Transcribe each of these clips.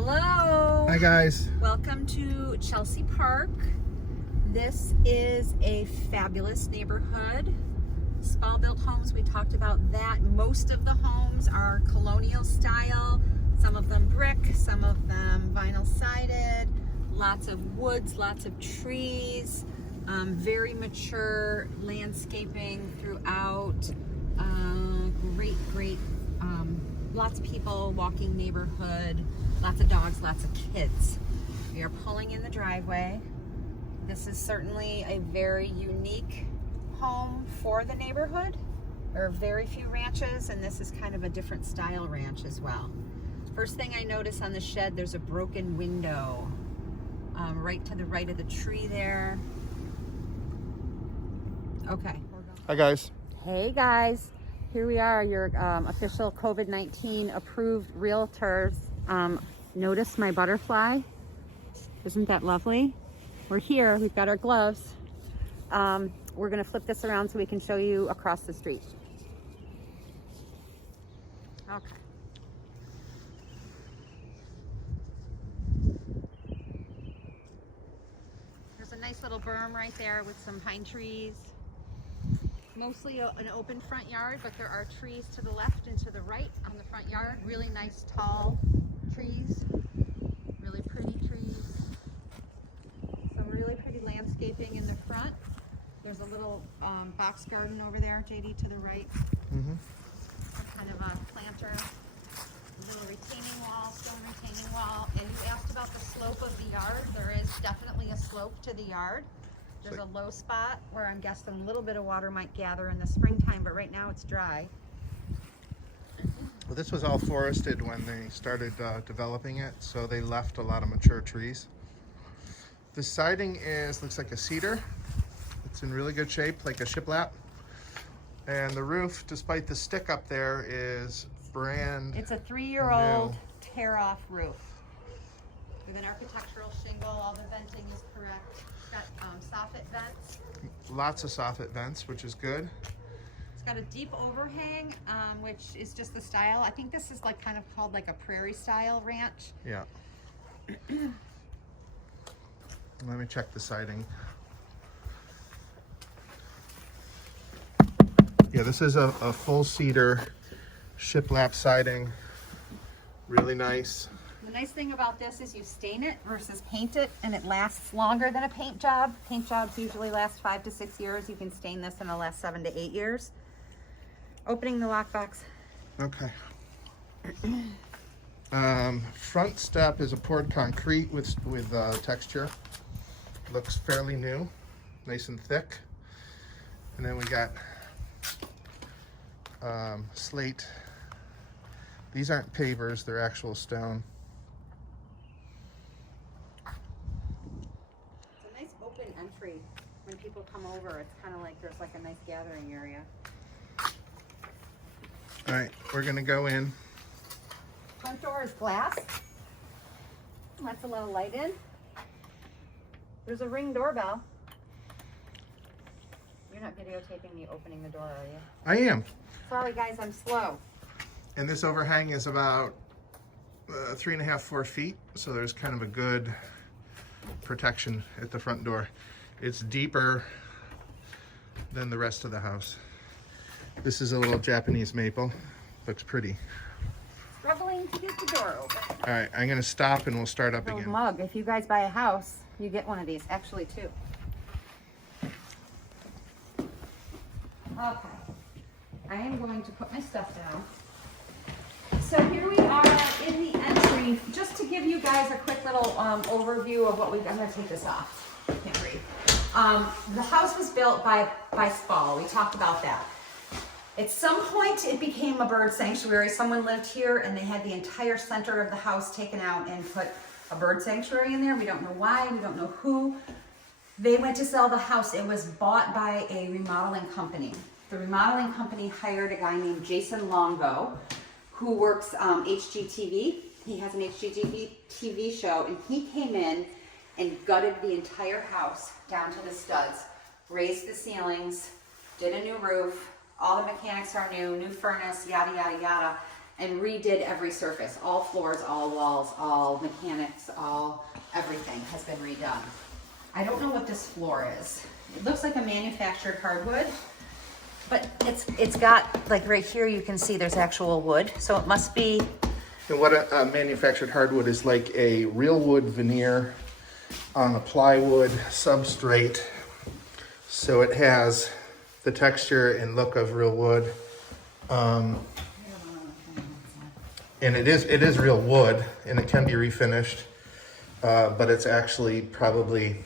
Hello. Hi guys. Welcome to Chelsea Park. This is a fabulous neighborhood. Small built homes, we talked about that. Most of the homes are colonial style. Some of them brick, some of them vinyl sided. Lots of woods, lots of trees. Very mature landscaping throughout. Great. Lots of people, walking neighborhood, lots of dogs, lots of kids. We are pulling in the driveway. This is certainly a very unique home for the neighborhood. There are very few ranches, and this is kind of a different style ranch as well. First thing I notice on the shed, there's a broken window right to the right of the tree there. Okay. Hi guys. Hey guys. Here we are, your official COVID-19 approved realtors. Notice my butterfly? Isn't that lovely? We're here, we've got our gloves. We're gonna flip this around so we can show you across the street. Okay. There's a nice little berm right there with some pine trees. Mostly an open front yard, but there are trees to the left and to the right on the front yard. Really nice tall trees, really pretty trees. Some really pretty landscaping in the front. There's a little box garden over there, JD, to the right. Kind of a planter. A little retaining wall, stone retaining wall. And you asked about the slope of the yard. There is definitely a slope to the yard. There's a low spot where I'm guessing a little bit of water might gather in the springtime, but right now it's dry. Well, this was all forested when they started developing it, so they left a lot of mature trees. The siding looks like a cedar. It's in really good shape, like a shiplap. And the roof, despite the stick up there, is brand new. It's a 3-year-old tear-off roof with an architectural shingle. All the venting is correct. It's got soffit vents. Lots of soffit vents, which is good. It's got a deep overhang, which is just the style. I think this is like kind of called like a prairie style ranch. Yeah. Let me check the siding. Yeah, this is a full cedar shiplap siding. Really nice. The nice thing about this is you stain it versus paint it, and it lasts longer than a paint job. Paint jobs usually last 5 to 6 years. You can stain this and it'll last 7 to 8 years. Opening the lockbox. Okay. Front step is a poured concrete with texture. Looks fairly new, nice and thick. And then we got slate. These aren't pavers, they're actual stone. Entry. When people come over, it's kind of like there's like a nice gathering area. All right, we're gonna go in. Front door is glass. Lets a little light in. There's a Ring doorbell. You're not videotaping me opening the door, are you? I am. Sorry guys, I'm slow. And this overhang is about 3.5, 4 feet, so there's kind of a good protection at the front door. It's deeper than the rest of the house. This is a little Japanese maple. Looks pretty. Struggling to get the door open. All right, I'm gonna stop and we'll start up again. Mug. If you guys buy a house, you get one of these. Actually, 2. Okay. I am going to put my stuff down. So here we are in the entry. Just to give you guys a quick little overview of what I'm going to take this off. I can't breathe. The house was built by Spall. We talked about that. At some point, it became a bird sanctuary. Someone lived here, and they had the entire center of the house taken out and put a bird sanctuary in there. We don't know why. We don't know who. They went to sell the house. It was bought by a remodeling company. The remodeling company hired a guy named Jason Longo, who works HGTV. He has an HGTV show, and he came in and gutted the entire house down to the studs, raised the ceilings, did a new roof, all the mechanics are new furnace, yada, yada, yada. and redid every surface, all floors, all walls, all mechanics, everything has been redone. I don't know what this floor is. It looks like a manufactured hardwood, but it's got, like right here you can see there's actual wood, so it must be. And what a manufactured hardwood is, like a real wood veneer on a plywood substrate. So it has the texture and look of real wood. And it is real wood, and it can be refinished, but it's actually probably,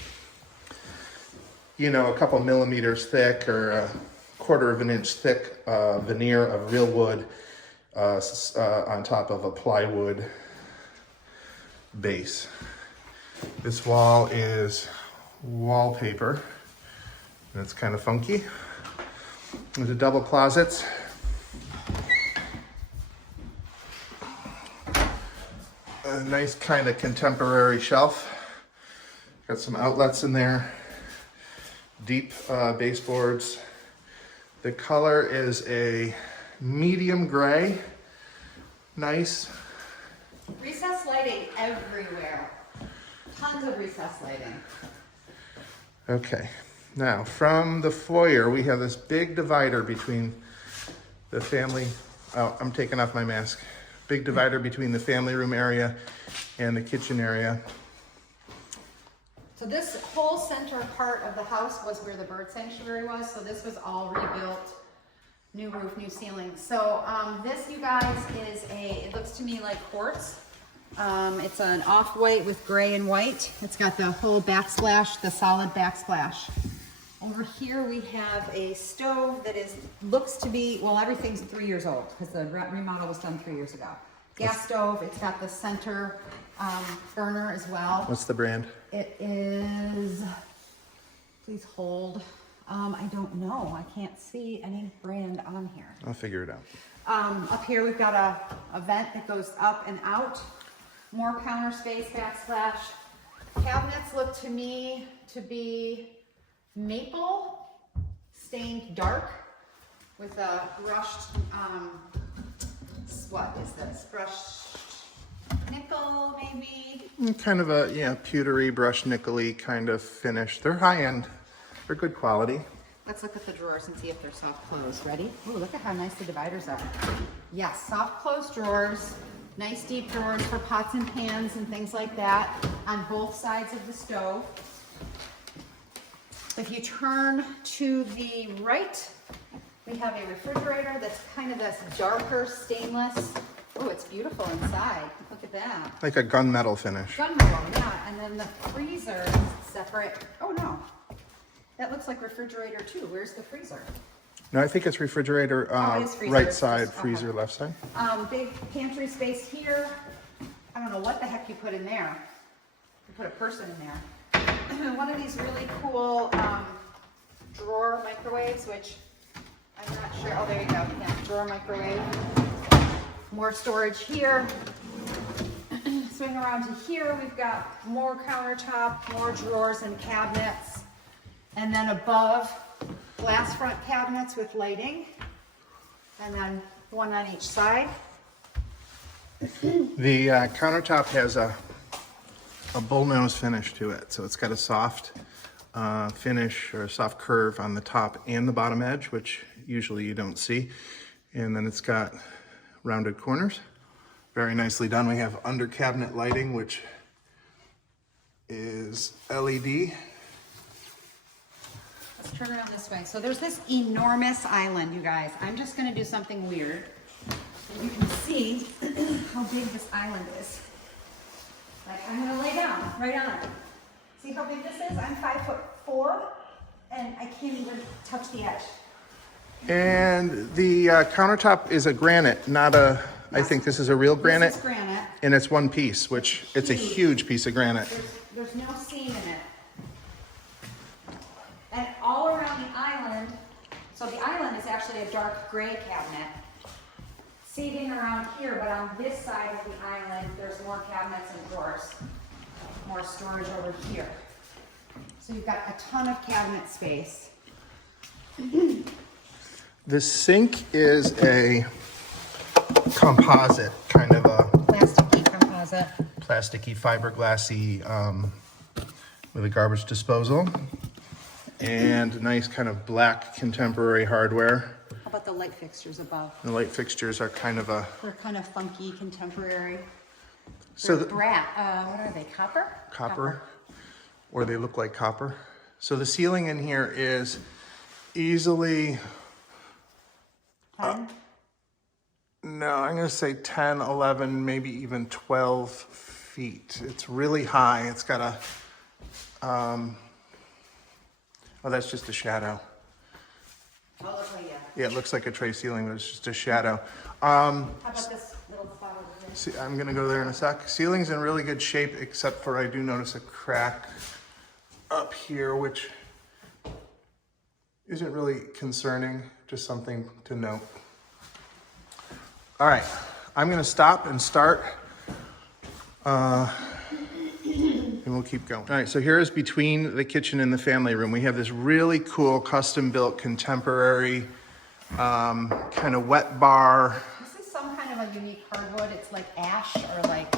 you know, a couple millimeters thick or a quarter of an inch thick veneer of real wood on top of a plywood base. This wall is wallpaper, and it's kind of funky. There's a double closets. A nice kind of contemporary shelf. Got some outlets in there. Deep baseboards. The color is a medium gray. Nice. Recessed lighting everywhere. Tons of recessed lighting. Okay, now from the foyer, we have this big divider between the family. Oh, I'm taking off my mask. Big divider between the family room area and the kitchen area. So this whole center part of the house was where the bird sanctuary was. So this was all rebuilt, new roof, new ceiling. So this, you guys, is it looks to me like quartz. It's an off-white with gray and white. It's got the whole backsplash, the solid backsplash. Over here we have a stove that looks to be, well, everything's 3 years old because the remodel was done 3 years ago. Gas stove, it's got the center burner as well. What's the brand? It is, please hold. I don't know. I can't see any brand on here. I'll figure it out. Up here we've got a vent that goes up and out. More counter space, backsplash. Cabinets look to me to be maple stained dark with a brushed, what is this? Brushed nickel, maybe? Kind of a, yeah, pewtery, brushed nickel-y kind of finish. They're high-end. They're good quality. Let's look at the drawers and see if they're soft close. Ready? Oh, look at how nice the dividers are. Yes, soft close drawers. Nice deep drawers for pots and pans and things like that on both sides of the stove. If you turn to the right, we have a refrigerator that's kind of this darker stainless. Oh, it's beautiful inside. Look at that. Like a gunmetal finish. Gunmetal, yeah. And then the freezer is separate. Oh, no. That looks like refrigerator too. Where's the freezer? No, I think it's refrigerator, it is freezer. right side, Okay. freezer left side. Big pantry space here. I don't know what the heck you put in there. You put a person in there. One of these really cool drawer microwaves, which I'm not sure. Oh, there you go. Yeah, drawer microwave. More storage here. Swing around to here. We've got more countertop, more drawers and cabinets. And then above, glass front cabinets with lighting. And then one on each side. The countertop has a bullnose finish to it, so it's got a soft finish or a soft curve on the top and the bottom edge, which usually you don't see. And then it's got rounded corners. Very nicely done. We have under cabinet lighting, which is LED. Let's turn around this way. So there's this enormous island, you guys. I'm just gonna do something weird. So you can see how big this island is. Like, I'm gonna lay down right on it. See how big this is? I'm 5'4", and I can't even touch the edge. And the countertop is a granite, not a, I think this is a real granite. This is granite. And it's one piece, which it's a huge piece of granite. There's no seam in it. And all around the island, so the island is actually a dark gray cabinet. Seating around here, but on this side of the island, there's more cabinets and drawers. More storage over here. So you've got a ton of cabinet space. The sink is a composite, kind of a Plasticky composite. plasticky, fiberglassy, with a garbage disposal. And nice kind of black contemporary hardware. How about the light fixtures above? The light fixtures are kind of a They're kind of funky, contemporary. so They're the, what are they, copper? copper, or they look like copper. So the ceiling in here is easily, Fine. no, I'm gonna say 10, 11, maybe even 12 feet. It's really high. It's got a, oh, that's just a shadow. Oh, looks like, yeah. Yeah, it looks like a tray ceiling, but it's just a shadow. How about this little spot over here? See, I'm gonna go there in a sec. Ceiling's in really good shape, except for I do notice a crack up here, which isn't really concerning, just something to note. All right, I'm gonna stop and start, and we'll keep going. All right, so here is between the kitchen and the family room. We have this really cool custom-built contemporary kind of wet bar. This is some kind of a unique hardwood. It's like ash or like,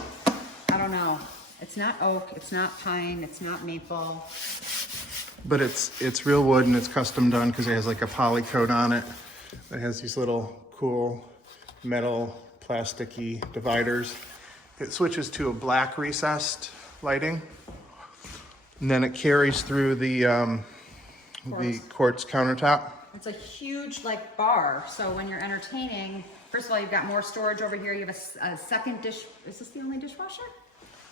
I don't know. It's not oak, it's not pine, it's not maple. But it's real wood and it's custom done because it has like a poly coat on it. It has these little cool metal plasticky dividers. It switches to a black recessed lighting. And then it carries through the quartz countertop. It's a huge like bar. So when you're entertaining, first of all, you've got more storage over here. You have a second dish. Is this the only dishwasher?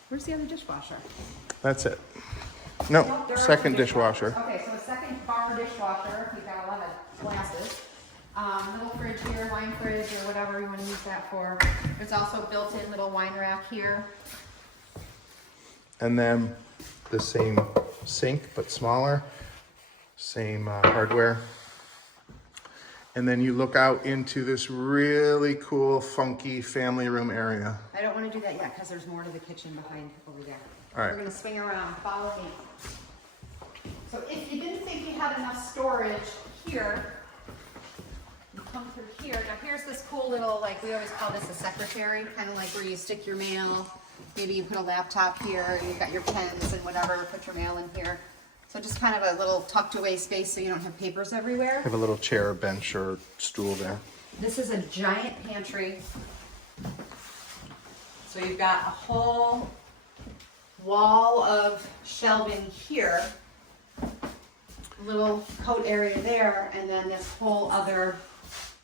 Where's the other dishwasher? That's it. No, Nope, there are second two dishwasher. Okay, so a second bar dishwasher. You've got a lot of glasses. Little fridge here, wine fridge or whatever you want to use that for. There's also built-in little wine rack here. And then the same sink, but smaller. Same hardware. And then you look out into this really cool, funky family room area. I don't want to do that yet because there's more to the kitchen behind over there. All right. We're going to swing around. Follow me. So if you didn't think you had enough storage here, you come through here. Now here's this cool little, like we always call this a secretary, kind of like where you stick your mail. Maybe you put a laptop here, you've got your pens and whatever, put your mail in here. So just kind of a little tucked away space so you don't have papers everywhere. Have a little chair, bench, or stool there. This is a giant pantry. So you've got a whole wall of shelving here, little coat area there, and then this whole other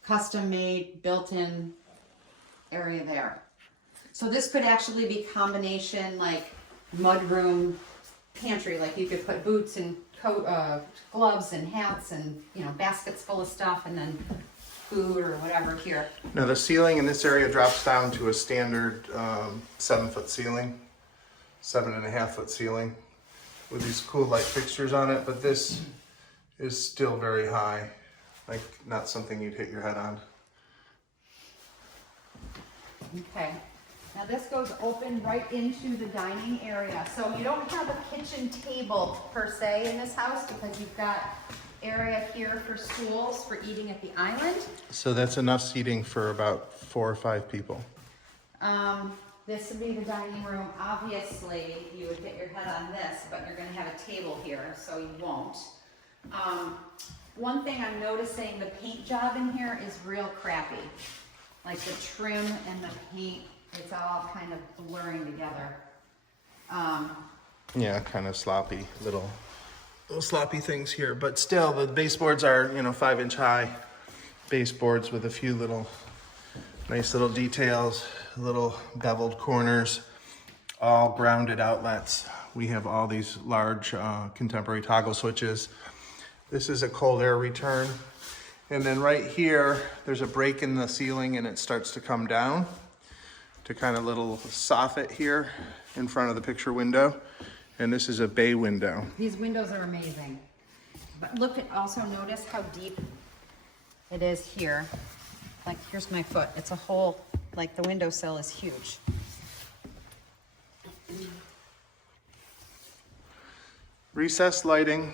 custom-made, built-in area there. So this could actually be combination like mudroom pantry, like you could put boots and coat, gloves and hats and baskets full of stuff, and then food or whatever here. Now the ceiling in this area drops down to a standard 7-foot ceiling, 7.5-foot ceiling, with these cool light fixtures on it. But this is still very high, like not something you'd hit your head on. Okay. Now this goes open right into the dining area. So you don't have a kitchen table per se in this house because you've got area here for stools for eating at the island. So that's enough seating for about 4 or 5 people. This would be the dining room. Obviously, you would hit your head on this, but you're gonna have a table here, so you won't. One thing I'm noticing, the paint job in here is real crappy. Like the trim and the paint, it's all kind of blurring together. Yeah, kind of sloppy, little sloppy things here. But still, the baseboards are 5-inch high baseboards with a few little nice little details, little beveled corners, all grounded outlets. We have all these large contemporary toggle switches. This is a cold air return. And then right here, there's a break in the ceiling and it starts to come down to kind of little soffit here in front of the picture window. And this is a bay window. These windows are amazing. But look at, also notice how deep it is here. Like here's my foot. It's a whole, like the windowsill is huge. Recessed lighting.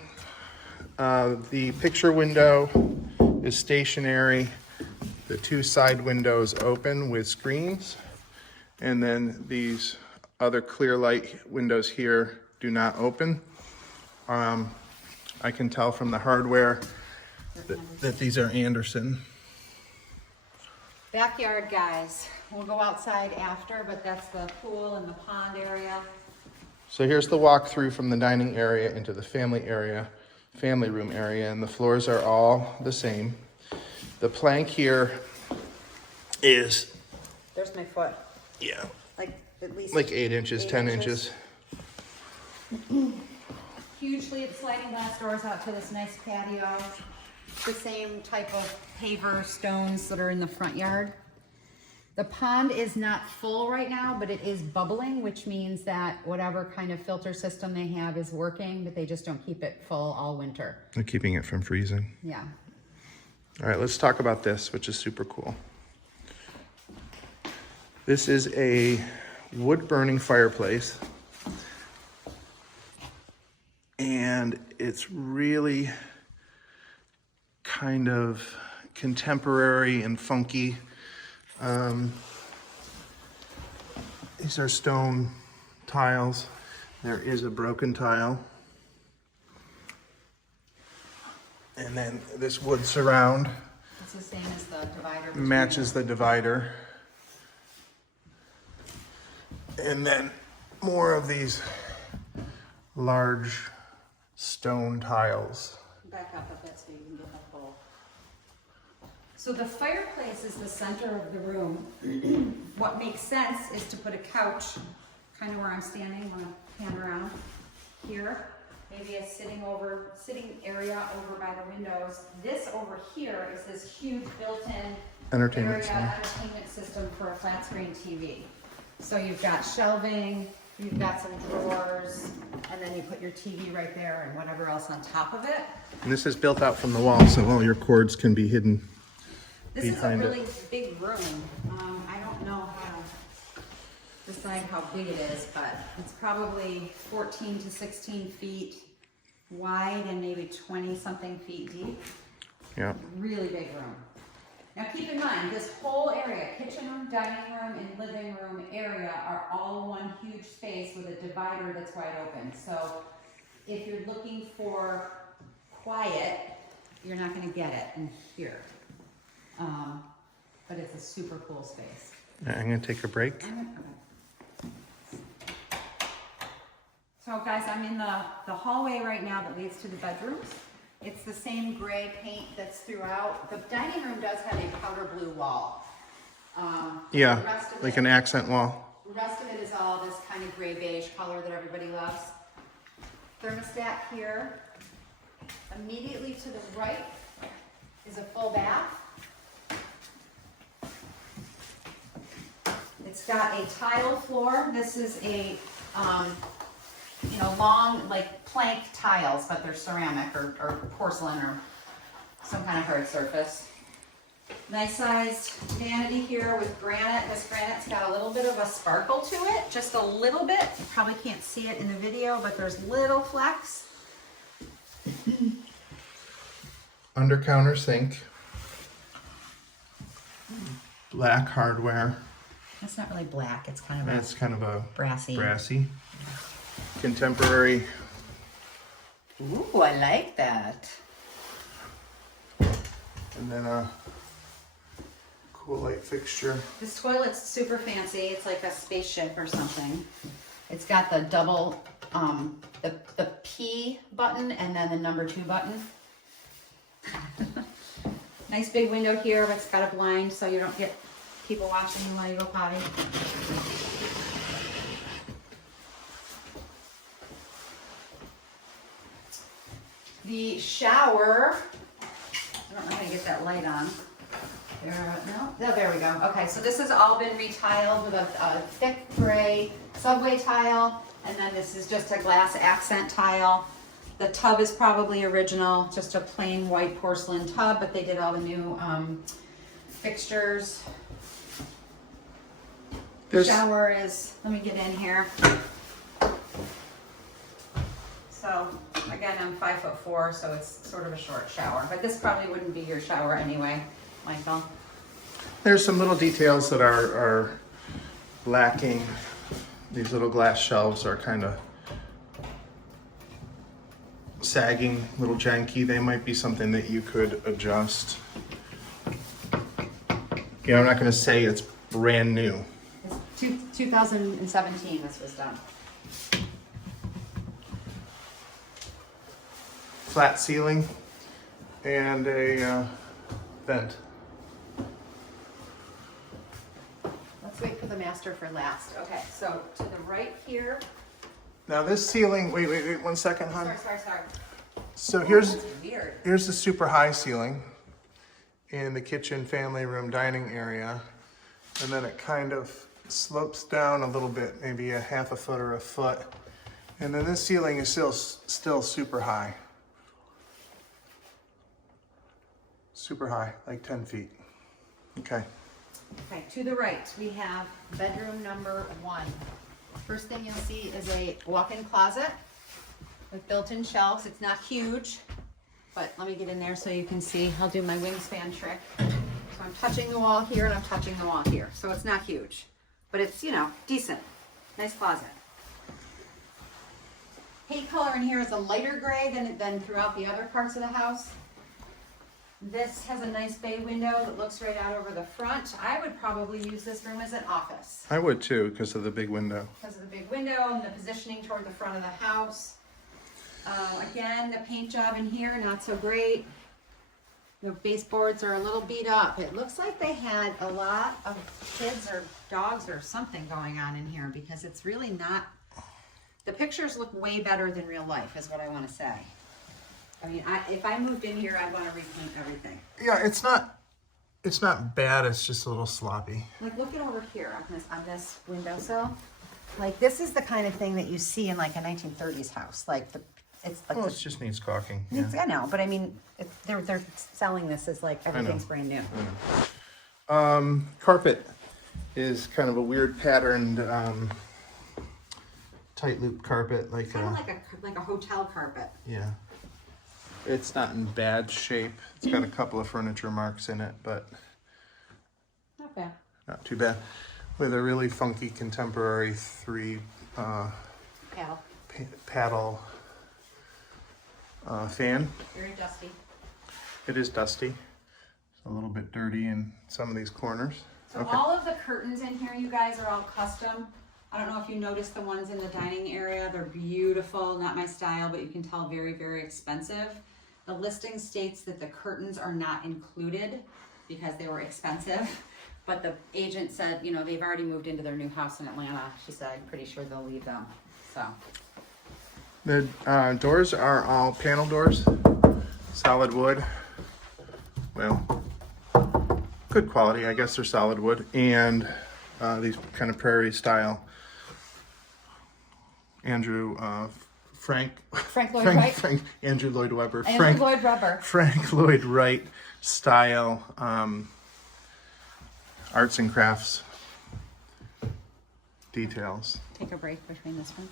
The picture window is stationary. The two side windows open with screens, and then these other clear light windows here do not open. I can tell from the hardware that these are Anderson. Backyard, guys. We'll go outside after, but that's the pool and the pond area. So here's the walkthrough from the dining area into the family room area, and the floors are all the same. The plank here is, There's my foot. yeah, Like at least like 8 inches, 8 10 inches. Hugely sliding glass doors out to this nice patio. The same type of paver stones that are in the front yard. The pond is not full right now, but it is bubbling, which means that whatever kind of filter system they have is working, but they just don't keep it full all winter. They're keeping it from freezing. Yeah. All right, let's talk about this, which is super cool. This is a wood-burning fireplace, and it's really kind of contemporary and funky. These are stone tiles. There is a broken tile. And then this wood surround It's the same as the divider. matches the divider. And then more of these large stone tiles. Back up a bit so you can get the full. So the fireplace is the center of the room. What makes sense is to put a couch, kind of where I'm standing, want to pan around here. Maybe a sitting area over by the windows. This over here is this huge built-in Entertainment center. entertainment system for a flat screen TV. So you've got shelving, you've got some drawers, and then you put your TV right there and whatever else on top of it. And this is built out from the wall, so all your cords can be hidden This is a behind it. really big room. I don't know how to decide how big it is, but it's probably 14 to 16 feet wide and maybe 20 something feet deep. Yeah. Really big room. Now keep in mind, this whole area, kitchen room, dining room, and living room area are all one huge space with a divider that's wide open. So if you're looking for quiet, you're not gonna get it in here. But it's a super cool space. I'm gonna take a break. So guys, I'm in the hallway right now that leads to the bedrooms. It's the same gray paint that's throughout. The dining room does have a powder blue wall. The Yeah, rest of like it- an accent wall. The rest of it is all this kind of gray beige color that everybody loves. Thermostat here. Immediately to the right is a full bath. It's got a tile floor. This is a, long, like plank tiles, but they're ceramic or porcelain or some kind of hard surface. Nice sized vanity here with granite. This granite's got a little bit of a sparkle to it, just a little bit. You probably can't see it in the video, but there's little flecks. Under counter sink. Black hardware. It's not really black, it's kind of a That's kind of a brassy. Contemporary. Ooh, I like that. And then a cool light fixture. This toilet's super fancy. It's like a spaceship or something. It's got the double, the P button and then the number 2 button. Nice big window here, but it's got a blind so you don't get people watching you while you go potty. The shower, I don't know how to get that light on. There we go. Okay, so this has all been retiled with a thick gray subway tile, and then this is just a glass accent tile. The tub is probably original, just a plain white porcelain tub, but they did all the new fixtures. Shower is, let me get in here. So again, I'm 5'4", so it's sort of a short shower, but this probably wouldn't be your shower anyway, Michael. There's some little details that are lacking. These little glass shelves are kind of sagging, a little janky. They might be something that you could adjust. You know, I'm not going to say it's brand new. It's 2017 this was done. Flat ceiling and a vent. Let's wait for the master for last. Okay, so to the right here. Now this ceiling, wait 1 second, hon. Sorry. So Oh, here's that's weird. the super high ceiling in the kitchen, family room, dining area. And then it kind of slopes down a little bit, maybe a half a foot or a foot. And then this ceiling is still super high. Super high, like 10 feet. Okay. Okay, to the right, we have bedroom number 1. First thing you'll see is a walk-in closet with built-in shelves. It's not huge, but let me get in there so you can see. I'll do my wingspan trick. So I'm touching the wall here and I'm touching the wall here. So it's not huge, but it's, you know, decent. Nice closet. Paint color in here is a lighter gray than throughout the other parts of the house. This has a nice bay window that looks right out over the front. I would probably use this room as an office I would too, because of the big window. because of the big window and the positioning toward the front of the house. Again, the paint job in here, not so great. The baseboards are a little beat up. It looks like they had a lot of kids or dogs or something going on in here because it's really not, the pictures look way better than real life is what I want to say. I mean, if I moved in here, I'd want to repaint everything. Yeah, it's not bad, it's just a little sloppy. Like, look at over here on this windowsill. Like, this is the kind of thing that you see in like a 1930s house. Like, it's like, Well, it just needs caulking. Yeah. I know, but I mean, they're selling this as like everything's brand new. Carpet is kind of a weird patterned tight loop carpet, like Kind of like a hotel carpet. yeah. It's not in bad shape. It's got a couple of furniture marks in it, but Not bad. not too bad. With a really funky contemporary 3 Paddle. paddle fan. Very dusty. It is dusty. It's a little bit dirty in some of these corners. So all of the curtains in here, you guys, are all custom. I don't know if you noticed the ones in the dining area. They're beautiful, not my style, but you can tell very, very expensive. The listing states that the curtains are not included because they were expensive. But the agent said, you know, they've already moved into their new house in Atlanta. She said, I'm pretty sure they'll leave them. So, The doors are all panel doors, solid wood. Well, good quality, I guess they're solid wood, and these kind of prairie style. Andrew Frank Lloyd Wright. Andrew Lloyd Webber. Andrew Lloyd Webber. Frank Lloyd Wright style arts and crafts details. Take a break between this one.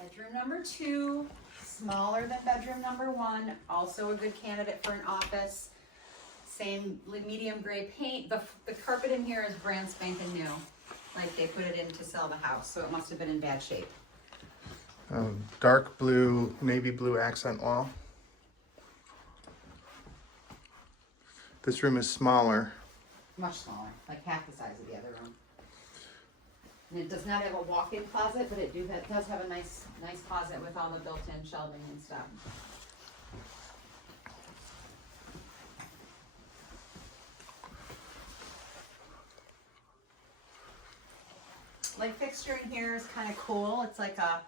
Bedroom number 2, smaller than bedroom number 1, also a good candidate for an office. Same medium gray paint. The carpet in here is brand spanking new. Like they put it in to sell the house, so it must have been in bad shape. Dark blue, navy blue accent wall. This room is smaller. Much smaller, like half the size of the other room. And it does not have a walk-in closet, but it does have a nice closet with all the built-in shelving and stuff. Light fixture in here is kind of cool. It's like a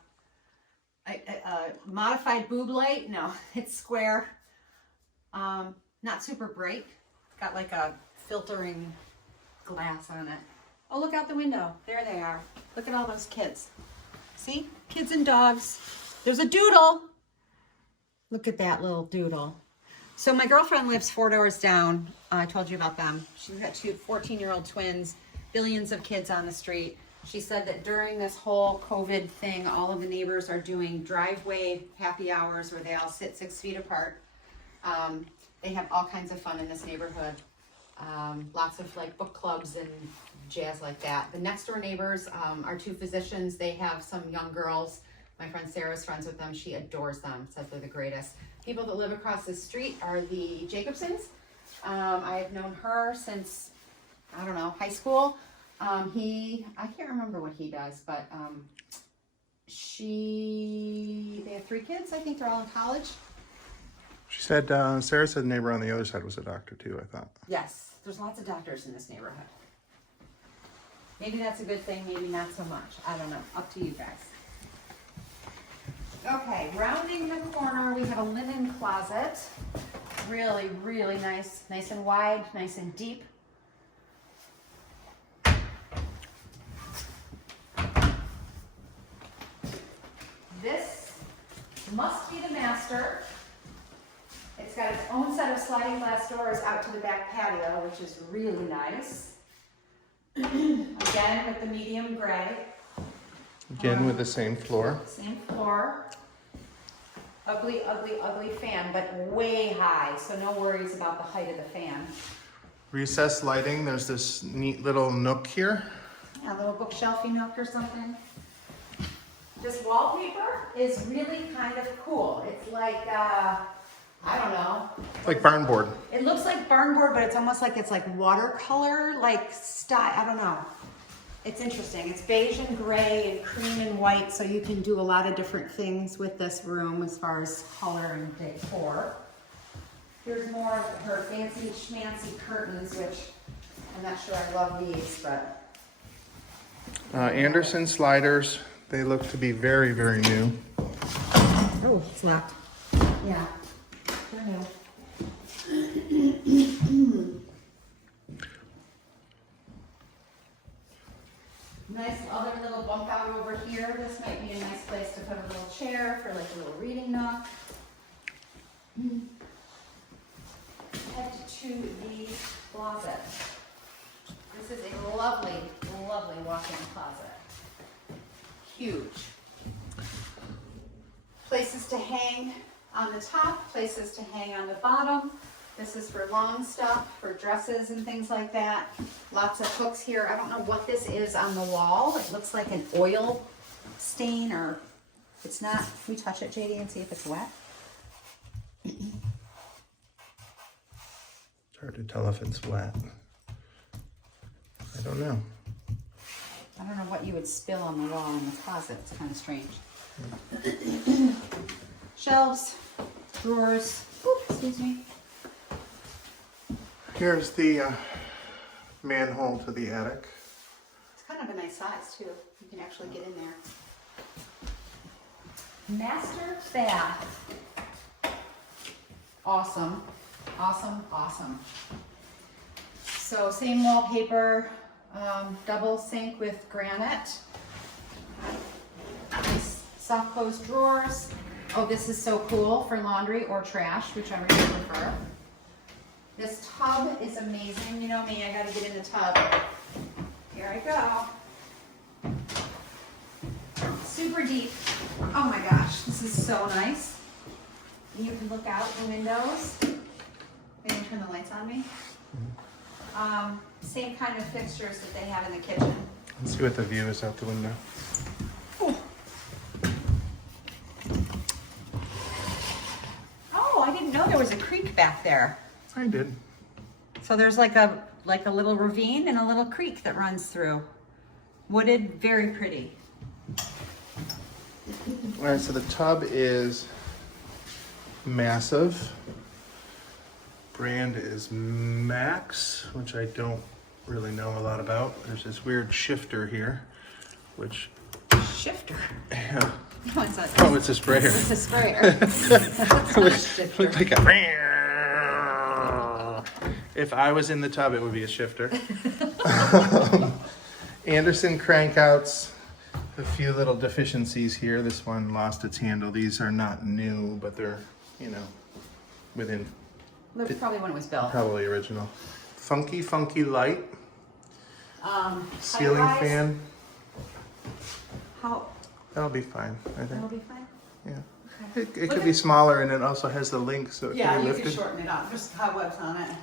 modified boob light. No, it's square. Not super bright. It's got like a filtering glass on it. Oh, look out the window. There they are. Look at all those kids. See? Kids and dogs. There's a doodle. Look at that little doodle. So my girlfriend lives 4 doors down. I told you about them. She's got 2 14-year-old twins, billions of kids on the street. She said that during this whole COVID thing, all of the neighbors are doing driveway happy hours where they all sit 6 feet apart. They have all kinds of fun in this neighborhood. Lots of like book clubs and jazz like that. The next door neighbors are two physicians. They have some young girls. My friend Sarah's friends with them. She adores them, says they're the greatest. People that live across the street are the Jacobsons. I have known her since, I don't know, high school. I can't remember what he does, but they have 3 kids. I think they're all in college. She said, Sarah said the neighbor on the other side was a doctor too, I thought. Yes, there's lots of doctors in this neighborhood. Maybe that's a good thing, maybe not so much. I don't know, up to you guys. Okay, rounding the corner, we have a linen closet. Really, really nice, nice and wide, nice and deep. This must be the master. It's got its own set of sliding glass doors out to the back patio, which is really nice. Again, with the medium gray. Again, with the same floor. Same floor. Ugly, ugly, ugly fan, but way high, so no worries about the height of the fan. Recessed lighting, there's this neat little nook here. Yeah, a little bookshelfy nook or something. This wallpaper is really kind of cool. It's like, I don't know. Like barn board. It looks like barn board, but it's almost like it's like watercolor, like style, I don't know. It's interesting. It's beige and gray and cream and white, so you can do a lot of different things with this room as far as color and decor. Here's more of her fancy schmancy curtains, which I'm not sure I love these, but. Anderson sliders. They look to be very, very new. Oh, it's locked. Yeah, they're new. Nice other little bump out over here. This might be a nice place to put a little chair for like a little reading nook. Head to the closet. This is a lovely, lovely walk-in closet. Huge. Places to hang on the top, places to hang on the bottom. This is for long stuff, for dresses and things like that. Lots of hooks here. I don't know what this is on the wall. It looks like an oil stain, or it's not. Can we touch it, JD, and see if it's wet? It's hard to tell if it's wet. I don't know. I don't know what you would spill on the wall in the closet. It's kind of strange. Shelves, drawers. Ooh, excuse me. Here's the manhole to the attic. It's kind of a nice size too. You can actually get in there. Master bath. Awesome, awesome, awesome. So same wallpaper, double sink with granite. Nice soft close drawers. Oh, this is so cool for laundry or trash, whichever you prefer. This tub is amazing. You know me, I gotta get in the tub. Here I go. Super deep. Oh my gosh, this is so nice. You can look out the windows. Maybe turn the lights on me. Same kind of fixtures that they have in the kitchen. Let's see what the view is out the window. Oh, I didn't know there was a creek back there. I did. So there's like a little ravine and a little creek that runs through. Wooded, very pretty. All right, so the tub is massive. Brand is Max, which I don't really know a lot about. There's this weird shifter here, which Shifter. yeah. No, it's a, Oh, it's a sprayer. it's a sprayer. That's not a shifter. Looked like a. If I was in the tub, it would be a shifter. Anderson crankouts. A few little deficiencies here. This one lost its handle. These are not new, but they're, you know, within That's probably when it was built. probably original. Funky light. Ceiling height-wise, fan. How, That'll be fine, I that'll think. be fine? Yeah. Okay. It could be smaller, and it also has the link, so it Yeah, can be you lifted. can shorten it up. There's cobwebs on it.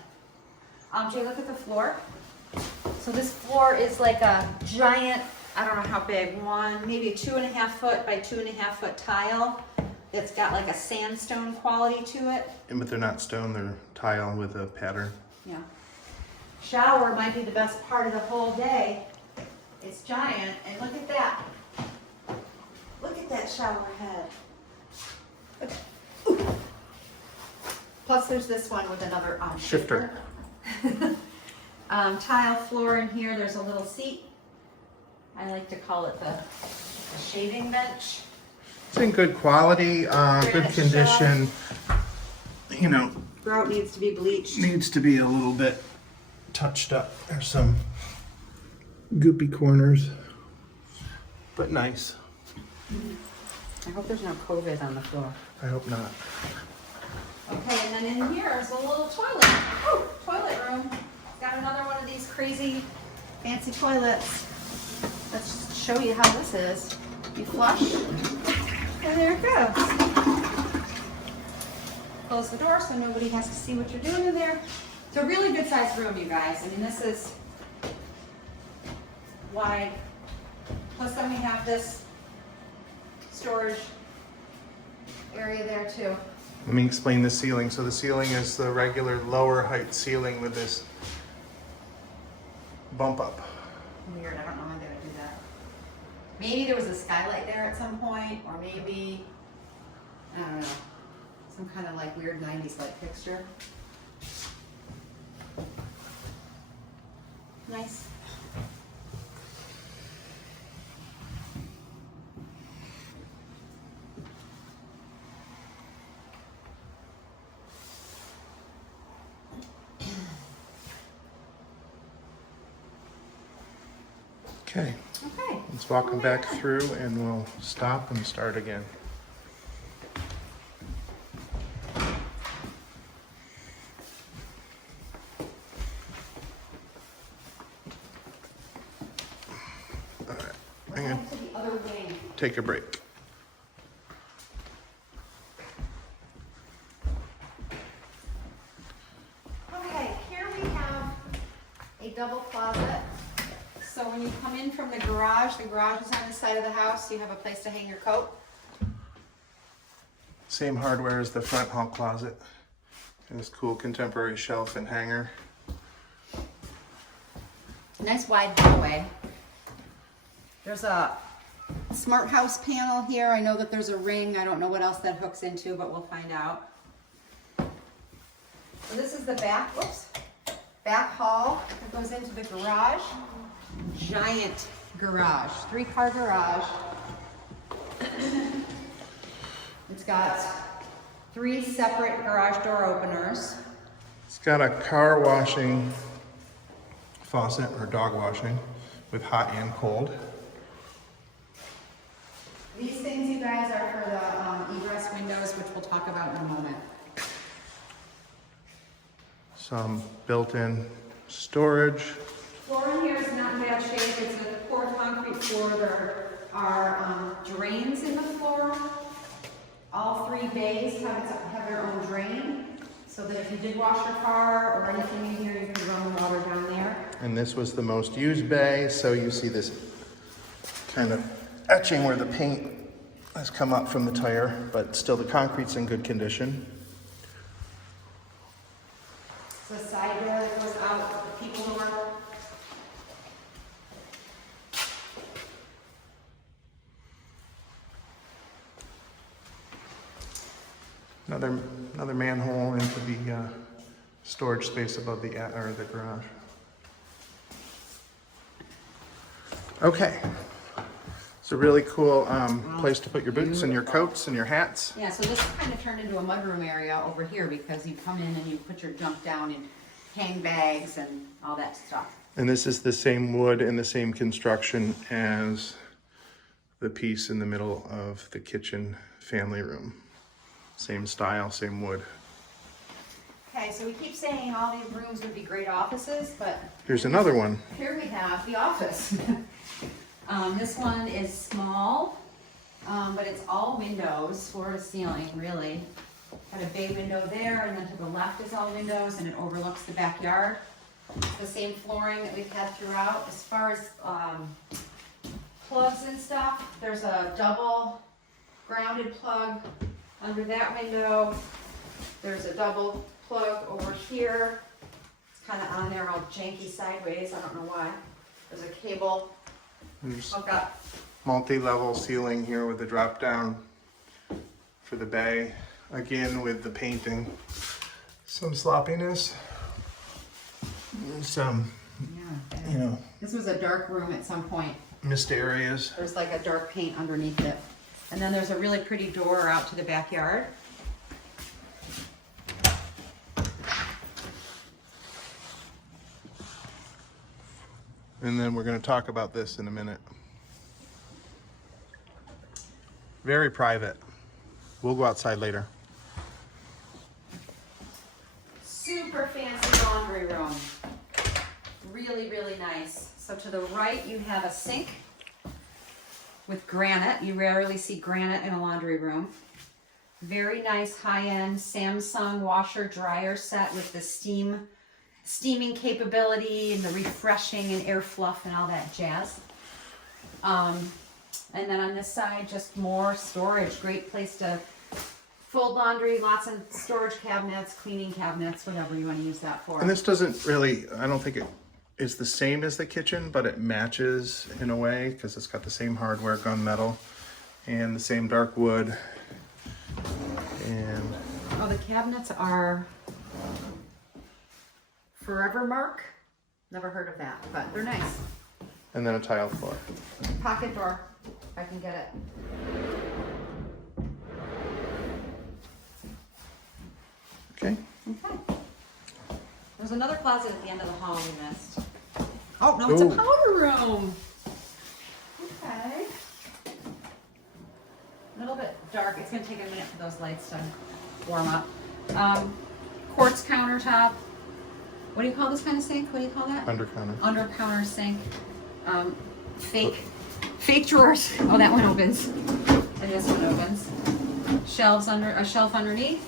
Jay, look at the floor. So this floor is like a giant, I don't know how big, maybe a 2.5 foot by 2.5 foot tile. It's got like a sandstone quality to it. But they're not stone, they're tile with a pattern. Yeah. Shower might be the best part of the whole day. It's giant, and look at that. Look at that shower head. Plus there's this one with another Shifter. Tile floor in here, there's a little seat. I like to call it the shaving bench. It's in good quality, good Granite condition. You know, Grout needs to be bleached. needs to be a little bit touched up. There's some goopy corners, but nice. I hope there's no COVID on the floor. I hope not. Okay, and then in here is a little toilet. Oh, toilet room. Got another one of these crazy fancy toilets. Let's show you how this is. You flush, and there it goes. Close the door so nobody has to see what you're doing in there. It's a really good sized room, you guys. I mean, this is wide. Plus then we have this storage area there too. Let me explain the ceiling. So the ceiling is the regular lower height ceiling with this bump up. Weird, I don't know how they would do that. Maybe there was a skylight there at some point, or maybe, I don't know, some kind of like weird 90s light fixture. Nice. Okay, Okay. let's walk them back through and we'll stop and start again. All right, I'm gonna To the other wing. take a break. Okay, here we have a double closet. So when you come in from the garage is on the side of the house, you have a place to hang your coat. Same hardware as the front hall closet. And this cool contemporary shelf and hanger. Nice wide hallway. There's a smart house panel here. I know that there's a ring. I don't know what else that hooks into, but we'll find out. So this is the back hall that goes into the garage. Giant garage, 3-car garage. It's got 3 separate garage door openers. It's got a car washing faucet or dog washing with hot and cold. These things, you guys, are for the egress windows, which we'll talk about in a moment. Some built-in storage. Floor in here is not in bad shape. It's a poured concrete floor. There are drains in the floor. All 3 bays have their own drain, so that if you did wash your car or anything in here, you can run the water down there. And this was the most used bay, so you see this kind of etching where the paint has come up from the tire, but still the concrete's in good condition. It's a side door that goes out the people door. Another manhole into the storage space above the garage. Okay, it's a really cool place to put your boots and your coats and your hats. Yeah, so this kind of turned into a mudroom area over here because you come in and you put your junk down and hang bags and all that stuff. And this is the same wood and the same construction as the piece in the middle of the kitchen family room. Same style, same wood. Okay, so we keep saying all these rooms would be great offices, but Here's another one. here we have the office. This one is small, but it's all windows, floor to ceiling, really. Got a bay window there, and then to the left is all windows, and it overlooks the backyard. The same flooring that we've had throughout. As far as plugs and stuff, there's a double grounded plug under that window. There's a double plug over here. It's kind of on there all janky sideways. I don't know why. There's a cable There's hook up. multi-level ceiling here with the drop down for the bay. Again with the painting. Some sloppiness. Some, Yeah. you know, This was a dark room at some point. missed areas. There's like a dark paint underneath it. And then there's a really pretty door out to the backyard. And then we're going to talk about this in a minute. Very private. We'll go outside later. Super fancy laundry room. Really, really nice. So to the right, you have a sink with granite. You rarely see granite in a laundry room. Very nice high-end Samsung washer dryer set with the steaming capability and the refreshing and air fluff and all that jazz. And then on this side, just more storage. Great place to fold laundry, lots of storage cabinets, cleaning cabinets, whatever you want to use that for. And this doesn't really, I don't think it is the same as the kitchen, but it matches in a way because it's got the same hardware, gunmetal, and the same dark wood. And Oh, the cabinets are Forever Mark. Never heard of that, but they're nice. then a tile floor. Pocket door, if I can get it. Okay. Okay. There's another closet at the end of the hall we missed. Oh, no, it's a Ooh. powder room. Okay. A little bit dark. It's gonna take a minute for those lights to warm up. Quartz countertop. What do you call this kind of sink? What do you call that? Under counter. Under counter sink. Fake drawers. Oh, that one opens. And this one opens. Shelves under a shelf underneath.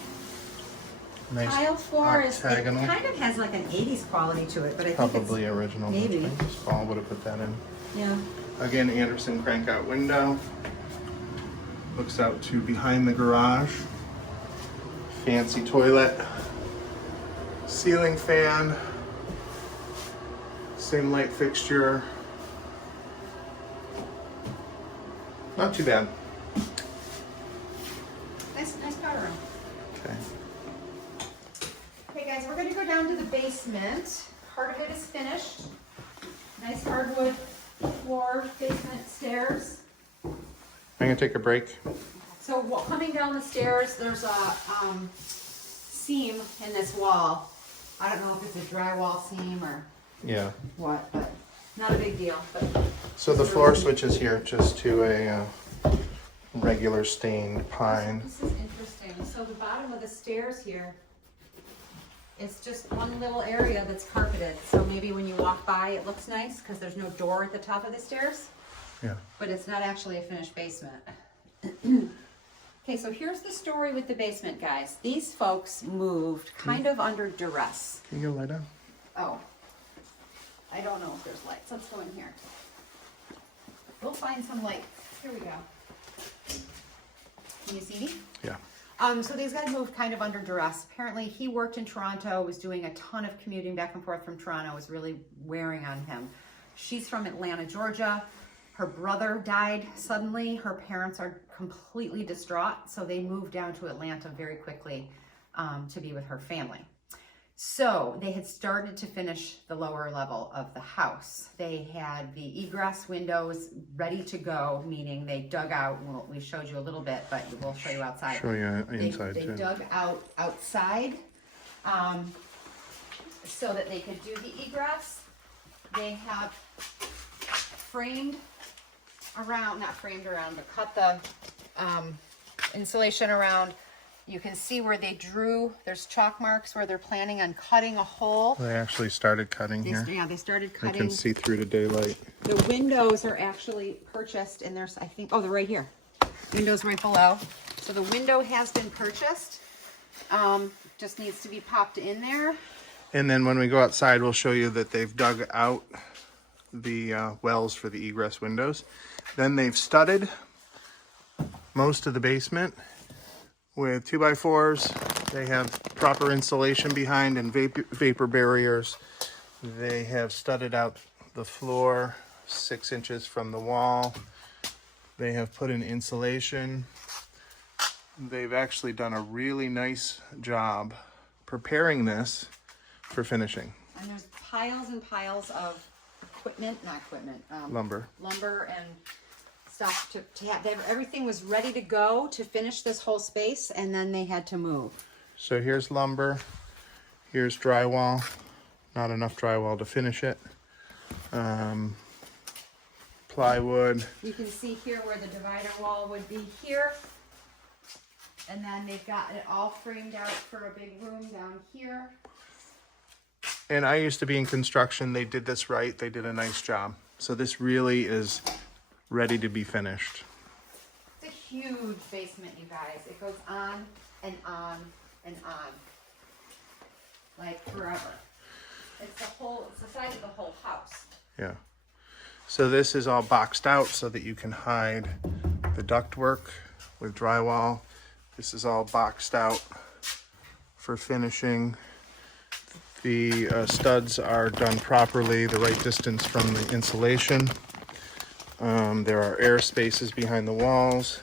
Nice Tile floor is it octagonal. kind of has like an 80s quality to it, but I think Probably original. maybe. Paul would have put that in. yeah. Again, Anderson crank out window. Looks out to behind the garage. Fancy toilet. Ceiling fan. Same light fixture. Not too bad. Nice powder room. Okay. Okay, guys, we're going to go down to the basement. Part of it is finished. Nice hardwood floor, basement stairs. I'm gonna take a break. So coming down the stairs, there's a seam in this wall. I don't know if it's a drywall seam or Yeah. what, but not a big deal. But So the floor switches here just to a regular stained pine. this is interesting. So the bottom of the stairs here, it's just one little area that's carpeted. So maybe when you walk by, it looks nice because there's no door at the top of the stairs, Yeah. but it's not actually a finished basement. Okay, so here's the story with the basement, guys. These folks moved kind of under duress. Can you get a light on? Oh, I don't know if there's lights. Let's go in here. We'll find some light. Here we go. Can you see me? Yeah. So these guys moved kind of under duress. Apparently he worked in Toronto, was doing a ton of commuting back and forth from Toronto, it was really wearing on him. She's from Atlanta, Georgia. Her brother died suddenly. Her parents are completely distraught, so they moved down to Atlanta very quickly to be with her family. So they had started to finish the lower level of the house. They had the egress windows ready to go, meaning they dug out, well, we showed you a little bit, but we'll show you outside. Show you inside They too. dug out outside so that they could do the egress. They have framed around, not framed around, but cut the insulation around. You can see where they drew, there's chalk marks where they're planning on cutting a hole. They actually started cutting here. Yeah, they started I cutting. can see through the daylight. The windows are actually purchased, and there's, I think, oh, they're right here. Windows right below. So the window has been purchased. Just needs to be popped in there. And then when we go outside, we'll show you that they've dug out the wells for the egress windows. Then they've studded most of the basement with 2x4s. They have proper insulation behind and vapor barriers. They have studded out the floor 6 inches from the wall. They have put in insulation. They've actually done a really nice job preparing this for finishing. And there's piles and piles of Lumber. lumber and stuff to have. Everything was ready to go to finish this whole space, and then they had to move. So here's lumber, here's drywall, not enough drywall to finish it. Plywood. You can see here where the divider wall would be here. And then they've got it all framed out for a big room down here. And I used to be in construction. They did this right. They did a nice job. So this really is ready to be finished. It's a huge basement, you guys. It goes on and on and on. Like forever. It's the size of the whole house. Yeah. So this is all boxed out so that you can hide the ductwork with drywall. This is all boxed out for finishing. The studs are done properly, the right distance from the insulation. There are air spaces behind the walls.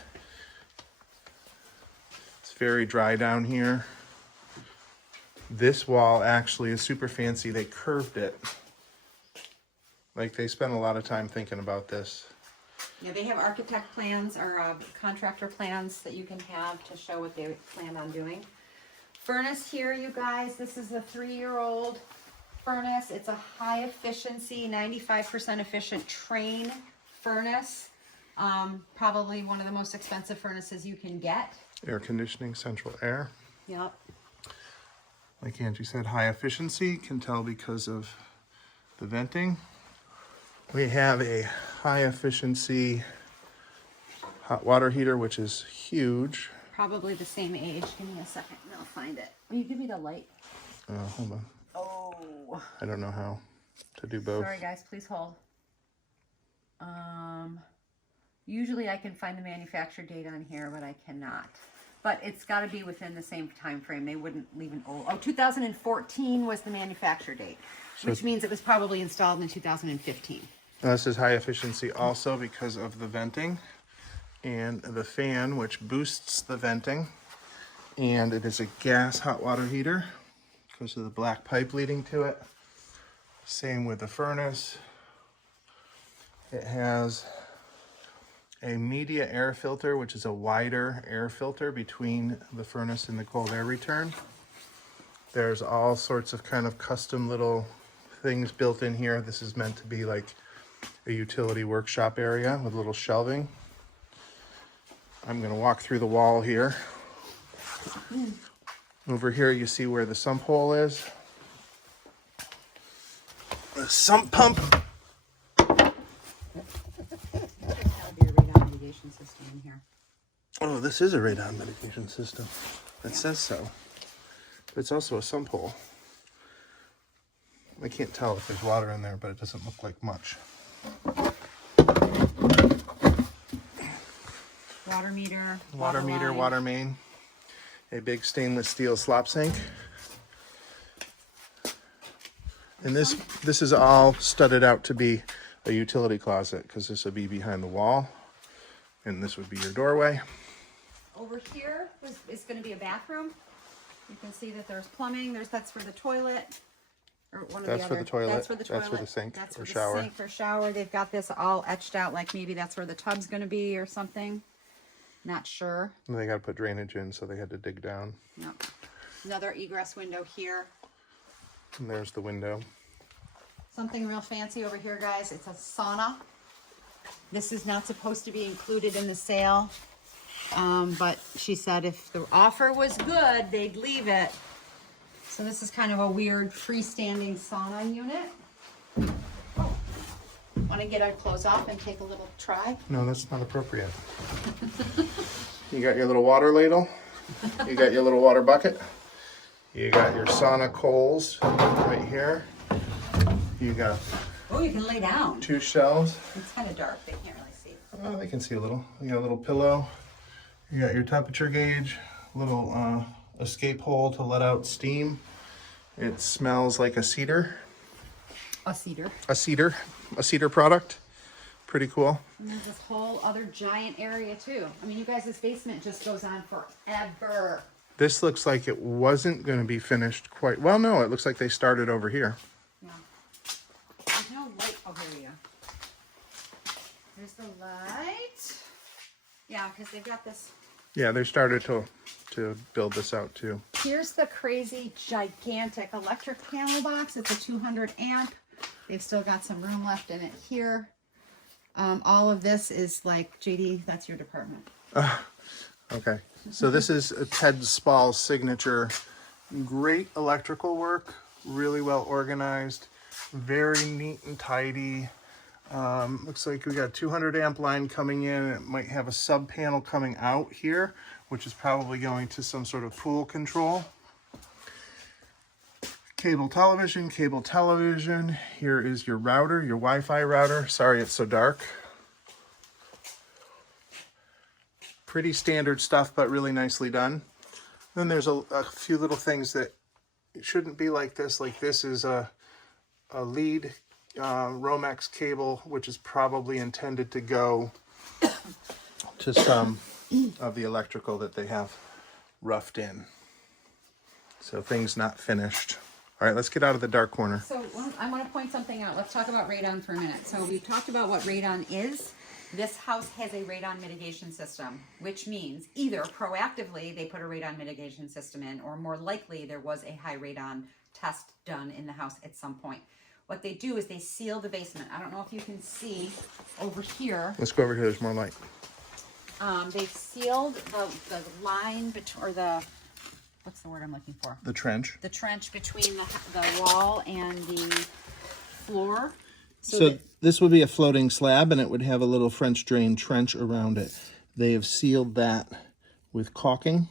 It's very dry down here. This wall actually is super fancy. They curved it. Like they spent a lot of time thinking about this. Yeah, they have architect plans or contractor plans that you can have to show what they plan on doing. Furnace here, you guys, this is a 3-year-old furnace. It's a high efficiency, 95% efficient Trane furnace. Probably one of the most expensive furnaces you can get. Air conditioning, central air. Yep. Like Angie said, high efficiency, can tell because of the venting. We have a high efficiency hot water heater, which is huge. Probably the same age. Give me a second and I'll find it. Will you give me the light? Hold on. Oh. I don't know how to do both. Sorry guys, please hold. Usually I can find the manufacturer date on here, but I cannot. But it's got to be within the same time frame. They wouldn't leave an old. Oh, 2014 was the manufacturer date, which means it was probably installed in 2015. This is high efficiency also because of the venting and the fan, which boosts the venting. And it is a gas hot water heater because of the black pipe leading to it. Same with the furnace. It has a media air filter, which is a wider air filter between the furnace and the cold air return. There's all sorts of kind of custom little things built in here. This is meant to be like a utility workshop area with little shelving. I'm gonna walk through the wall here. Over here you see where the sump hole is. The sump pump. That'll be a radon mitigation system in here. Oh, this is a radon mitigation system. It says so. But it's also a sump hole. I can't tell if there's water in there, but it doesn't look like much. Water meter. Water meter, line. water main. A big stainless steel slop sink. And this is all studded out to be a utility closet because this would be behind the wall and this would be your doorway. Over here is going to be a bathroom. You can see that there's plumbing. That's for the toilet. Or one of That's the for other. the toilet. That's for the toilet. That's for the sink That's or for shower. the sink or shower. They've got this all etched out like maybe that's where the tub's going to be or something. Not sure. And they got to put drainage in, so they had to dig down. No. Another egress window here. And there's the window. Something real fancy over here, guys. It's a sauna. This is not supposed to be included in the sale. But she said if the offer was good, they'd leave it. So this is kind of a weird freestanding sauna unit. Oh. Want to get our clothes off and take a little try? No, that's not appropriate. You got your little water ladle. You got your little water bucket. You got your sauna coals right here. You got Oh, you can lay down. 2 shelves. It's kind of dark. They can't really see. Oh, they can see a little. You got a little pillow. You got your temperature gauge, little escape hole to let out steam. It smells like a cedar. A cedar. A cedar product. Pretty cool. And there's this whole other giant area too. I mean, you guys, this basement just goes on forever. This looks like it wasn't going to be finished quite well. No, it looks like they started over here. Yeah. There's no light. Oh, here we go. There's the light. Yeah, because they've got this. Yeah, they started to build this out too. Here's the crazy gigantic electric panel box. It's a 200 amp. They've still got some room left in it here. All of this is like, JD, that's your department. Okay, so this is a Ted Spall's signature. Great electrical work, really well organized, very neat and tidy. Looks like we got a 200 amp line coming in. It might have a sub panel coming out here, which is probably going to some sort of pool control. Cable television. Here is your router, your Wi-Fi router. Sorry it's so dark. Pretty standard stuff, but really nicely done. Then there's a few little things that shouldn't be like this. Like this is a lead Romex cable, which is probably intended to go to some of the electrical that they have roughed in. So things not finished. All right, let's get out of the dark corner. So I want to point something out. Let's talk about radon for a minute. So we've talked about what radon is. This house has a radon mitigation system, which means either proactively they put a radon mitigation system in, or more likely there was a high radon test done in the house at some point. What they do is they seal the basement. I don't know if you can see over here. Let's go over here, there's more light. They've sealed the line between, or the, what's the word I'm looking for? The trench. The trench between the wall and the floor. So this would be a floating slab, and it would have a little French drain trench around it. They have sealed that with caulking.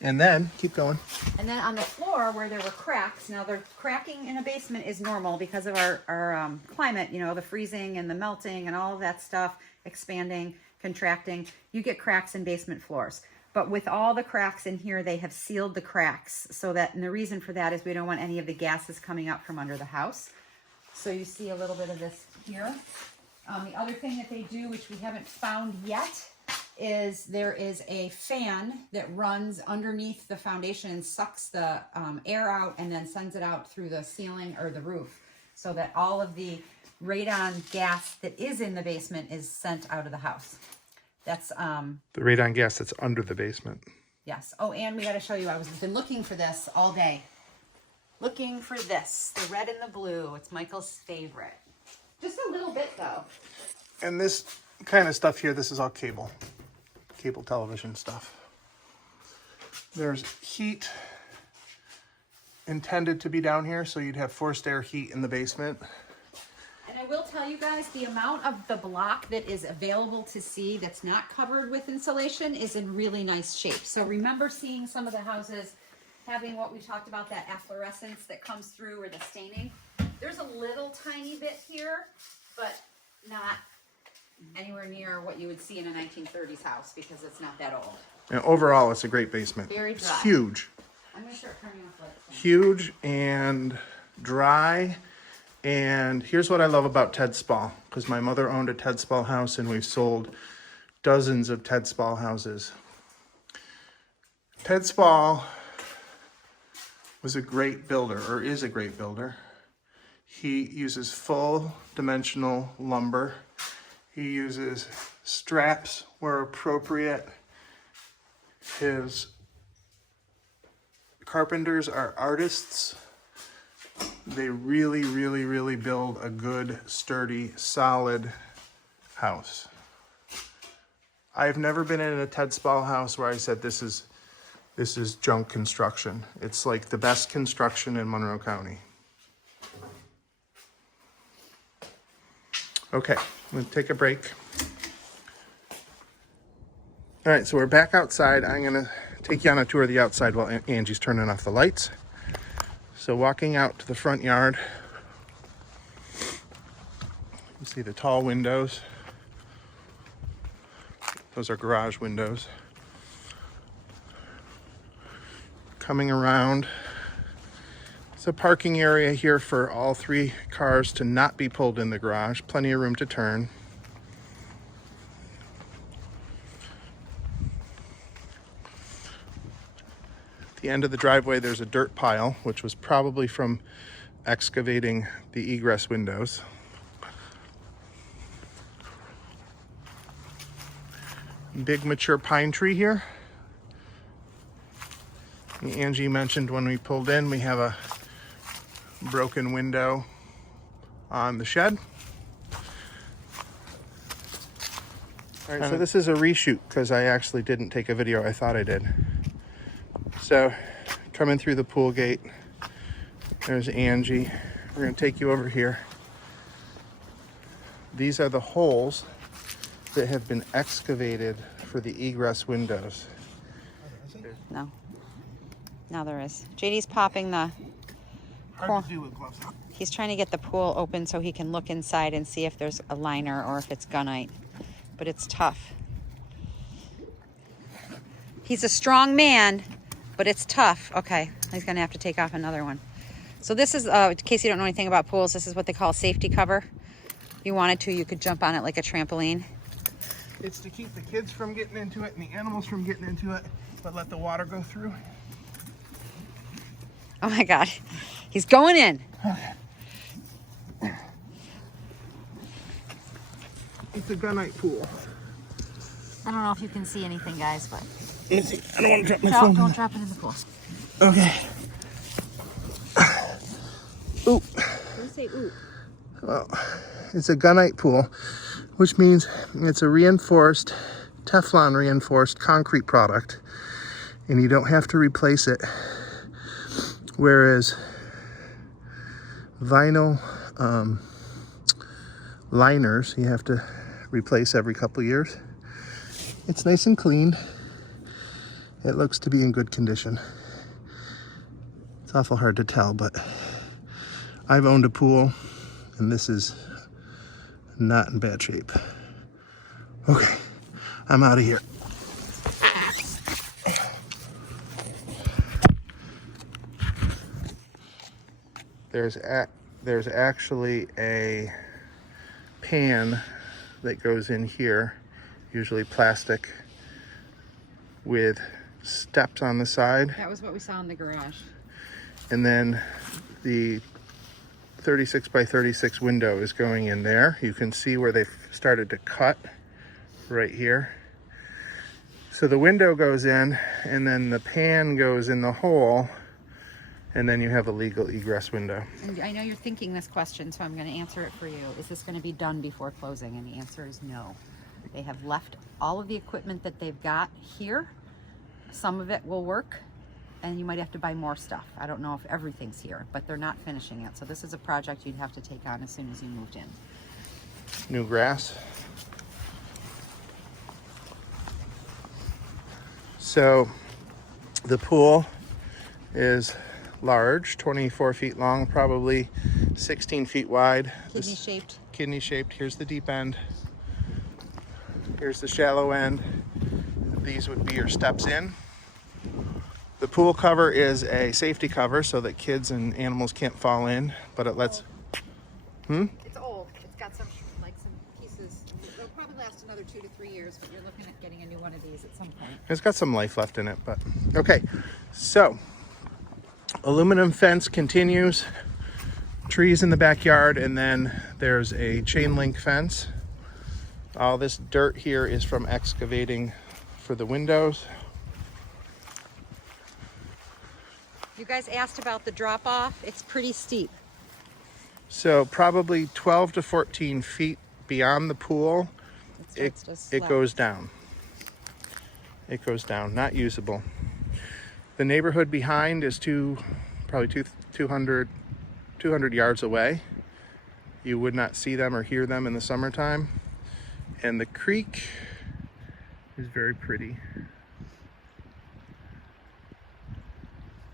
And then, keep going. And then on the floor where there were cracks, now the cracking in a basement is normal because of our climate, you know, the freezing and the melting and all of that stuff, expanding, contracting. You get cracks in basement floors. But with all the cracks in here, they have sealed the cracks so that, and the reason for that is we don't want any of the gases coming up from under the house. So you see a little bit of this here. The other thing that they do, which we haven't found yet, is there is a fan that runs underneath the foundation and sucks the air out and then sends it out through the ceiling or the roof, so that all of the radon gas that is in the basement is sent out of the house. That's the radon gas that's under the basement. yes. Oh, and we got to show you, I've been looking for this all day. Looking for this, the red and the blue. It's Michael's favorite. Just a little bit though. And this kind of stuff here, this is all cable television stuff. There's heat intended to be down here, so you'd have forced air heat in the basement. And I will tell you guys, the amount of the block that is available to see that's not covered with insulation is in really nice shape. So remember seeing some of the houses having what we talked about, that efflorescence that comes through, or the staining. There's a little tiny bit here, but not anywhere near what you would see in a 1930s house because it's not that old. And overall, it's a great basement. Very It's dry. huge. I'm going to start turning off lights. Huge and dry. And here's what I love about Ted Spall, because my mother owned a Ted Spall house and we've sold dozens of Ted Spall houses. Ted Spall was a great builder, or is a great builder. He uses full dimensional lumber. He uses straps where appropriate. His carpenters are artists. They really, really, really build a good, sturdy, solid house. I've never been in a Ted Spall house where I said this is junk construction. It's like the best construction in Monroe County. Okay, I'm gonna take a break. All right, so we're back outside. I'm gonna take you on a tour of the outside while Angie's turning off the lights. So walking out to the front yard, you see the tall windows. Those are garage windows. Coming around, it's a parking area here for all 3 cars to not be pulled in the garage. Plenty of room to turn. At the end of the driveway, there's a dirt pile, which was probably from excavating the egress windows. Big mature pine tree here. Angie mentioned when we pulled in, we have a broken window on the shed. All right, so this is a reshoot because I actually didn't take a video. I thought I did. So coming through the pool gate, there's Angie. We're gonna take you over here. These are the holes that have been excavated for the egress windows. No. Now there is. JD's popping the... Hard to do with gloves on. He's trying to get the pool open so he can look inside and see if there's a liner or if it's gunite. But it's tough. He's a strong man, but it's tough. Okay, he's gonna have to take off another one. So this is, in case you don't know anything about pools, this is what they call a safety cover. If you wanted to, you could jump on it like a trampoline. It's to keep the kids from getting into it and the animals from getting into it, but let the water go through. Oh my God, he's going in. It's a gunite pool. I don't know if you can see anything, guys, but Let me see. I don't want to drop my phone. don't drop it in the pool. Okay. Ooh. Don't say ooh. Well, it's a gunite pool, which means it's a reinforced, Teflon reinforced concrete product, and you don't have to replace it. Whereas vinyl liners, you have to replace every couple years. It's nice and clean. It looks to be in good condition. It's awful hard to tell, but I've owned a pool and this is not in bad shape. Okay, I'm out of here. There's actually a pan that goes in here, usually plastic, with steps on the side. That was what we saw in the garage. And then the 36 by 36 window is going in there. You can see where they've started to cut right here. So the window goes in and then the pan goes in the hole, and then you have a legal egress window. And I know you're thinking this question, so I'm going to answer it for you. Is this going to be done before closing? And the answer is no. They have left all of the equipment that they've got here. Some of it will work, and you might have to buy more stuff. I don't know if everything's here, but they're not finishing it. So this is a project you'd have to take on as soon as you moved in. New grass. So the pool is large, 24 feet long, probably 16 feet wide. Kidney shaped. Kidney shaped. Here's the deep end. Here's the shallow end. These would be your steps in. The pool cover is a safety cover so that kids and animals can't fall in, but it lets... It's old. It's got some pieces. It'll probably last another 2 to 3 years, but you're looking at getting a new one of these at some point. It's got some life left in it, but... Okay, so aluminum fence continues. Trees in the backyard, and then there's a chain link fence. All this dirt here is from excavating for the windows. You guys asked about the drop off. It's pretty steep. So probably 12 to 14 feet beyond the pool, it goes down. It goes down, not usable. The neighborhood behind is probably 200 yards away. You would not see them or hear them in the summertime. And the creek is very pretty.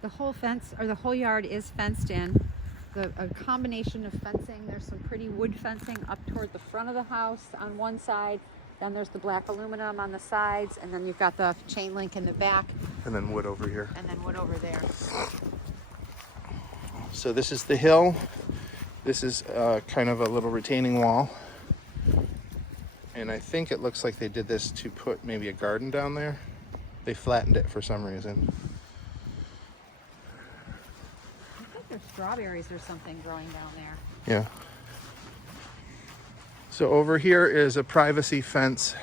The whole fence, or the whole yard is fenced in. A combination of fencing. There's some pretty wood fencing up toward the front of the house on one side. Then there's the black aluminum on the sides, and then you've got the chain link in the back, And then wood over here. and then wood over there. So this is the hill. This is kind of a little retaining wall. And I think it looks like they did this to put maybe a garden down there. They flattened it for some reason. I think there's strawberries or something growing down there. Yeah. So over here is a privacy fence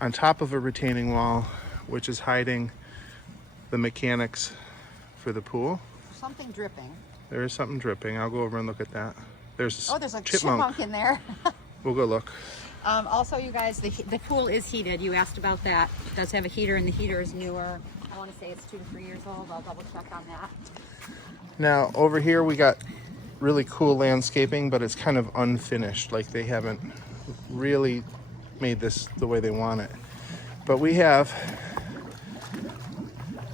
on top of a retaining wall, which is hiding the mechanics for the pool. Something dripping. There is something dripping. I'll go over and look at that. There's Oh, there's a chipmunk in there. We'll go look. Also, you guys, the pool is heated. You asked about that. It does have a heater, and the heater is newer. I want to say it's 2 to 3 years old. I'll double check on that. Now over here we got really cool landscaping, but it's kind of unfinished. Like they haven't really made this the way they want it. But we have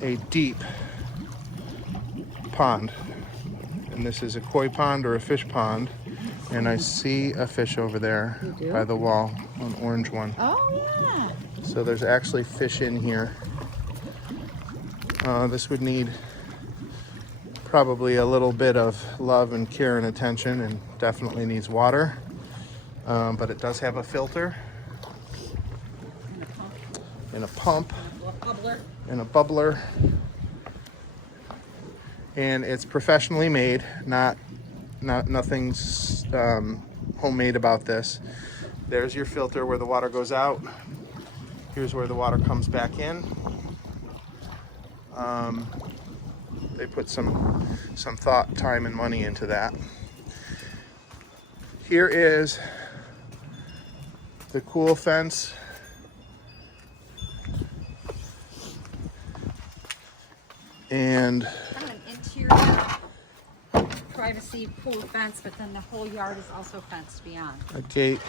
a deep pond, and this is a koi pond or a fish pond, and I see a fish over there You do? by the wall, an orange one. Oh, yeah. So there's actually fish in here. This would need probably a little bit of love and care and attention, and definitely needs water. But it does have a filter and a pump Bubbler. and a bubbler. And it's professionally made, nothing's homemade about this. There's your filter where the water goes out. Here's where the water comes back in. They put some thought, time, and money into that. Here is the cool fence. And Kind of an interior privacy pool fence, but then the whole yard is also fenced beyond. a gate.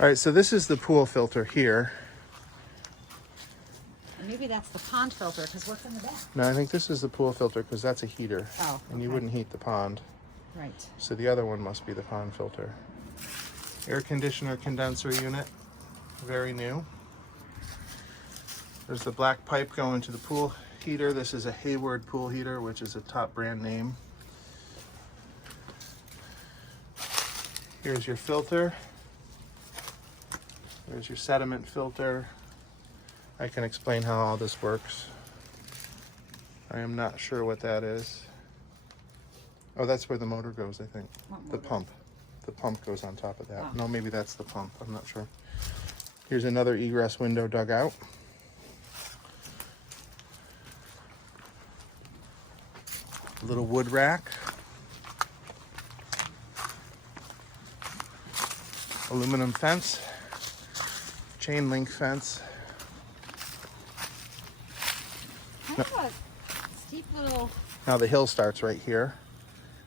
All right, so this is the pool filter here. And maybe that's the pond filter, because what's in the back? No, I think this is the pool filter because that's a heater. Oh, And you okay. wouldn't heat the pond. Right. So the other one must be the pond filter. Air conditioner condenser unit, very new. There's the black pipe going to the pool heater. This is a Hayward pool heater, which is a top brand name. Here's your filter. There's your sediment filter. I can explain how all this works. I am not sure what that is. Oh, that's where the motor goes, I think. What The motor? pump. The pump goes on top of that. Oh. No, maybe that's the pump. I'm not sure. Here's another egress window dug out. A little wood rack. Aluminum fence. Chain link fence. Kind of a steep little. Now the hill starts right here.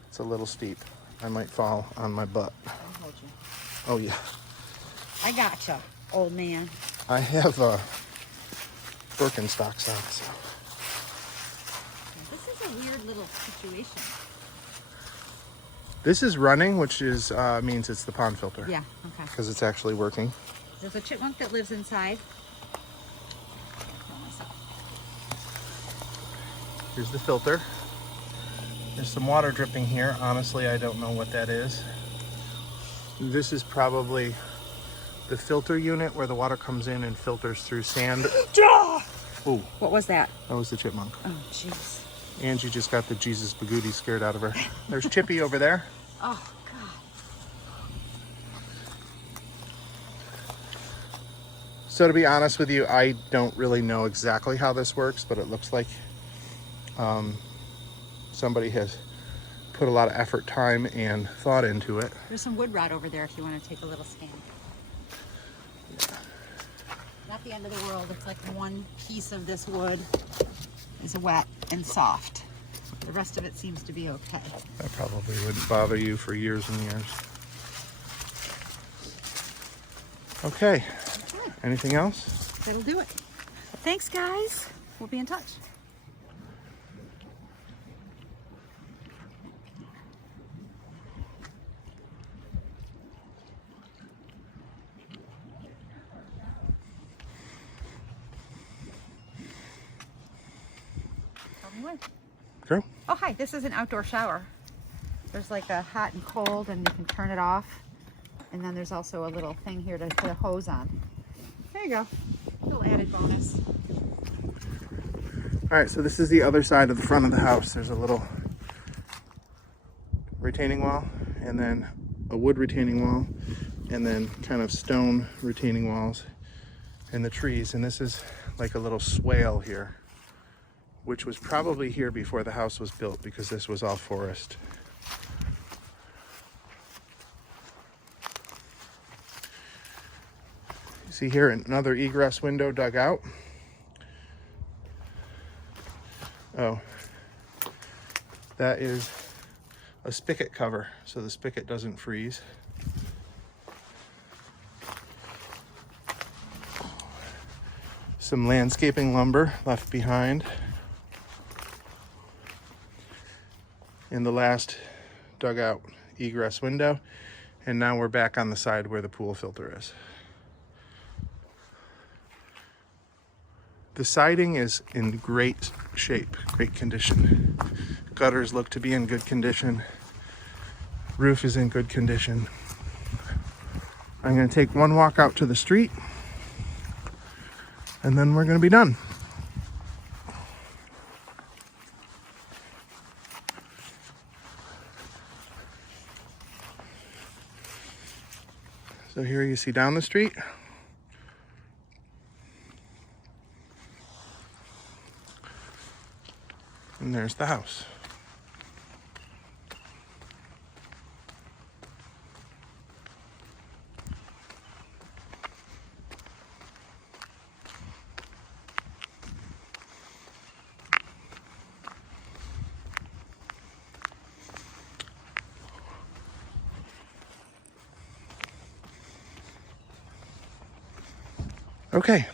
It's a little steep. I might fall on my butt. I'll hold you. Oh yeah. I gotcha, old man. I have Birkenstocks on, so. This is a weird little situation. This is running, which is means it's the pond filter. Yeah, okay. Because it's actually working. There's a chipmunk that lives inside. Here's the filter. There's some water dripping here. Honestly, I don't know what that is. This is probably the filter unit where the water comes in and filters through sand. Ooh, What was that? that was the chipmunk. Oh, jeez. Angie just got the Jesus Bagooty scared out of her. There's Chippy over there. Oh, God. So to be honest with you, I don't really know exactly how this works, but it looks like somebody has put a lot of effort, time, and thought into it. There's some wood rot over there if you want to take a little scan. Not the end of the world. It's like one piece of this wood is wet and soft. The rest of it seems to be okay. That probably wouldn't bother you for years and years. Okay, anything else? That'll do it. Thanks, guys. We'll be in touch. Girl? Oh, hi, this is an outdoor shower. There's like a hot and cold, and you can turn it off. And then there's also a little thing here to put a hose on. There you go. Little added bonus. All right, so this is the other side of the front of the house. There's a little retaining wall, and then a wood retaining wall, and then kind of stone retaining walls and the trees. And this is like a little swale here, which was probably here before the house was built because this was all forest. You see here another egress window dug out. Oh, that is a spigot cover so the spigot doesn't freeze. Some landscaping lumber left behind in the last dugout egress window, and now we're back on the side where the pool filter is. The siding is in great shape, great condition. Gutters look to be in good condition. Roof is in good condition. I'm going to take one walk out to the street, and then we're going to be done. So here you see down the street. And there's the house. Okay.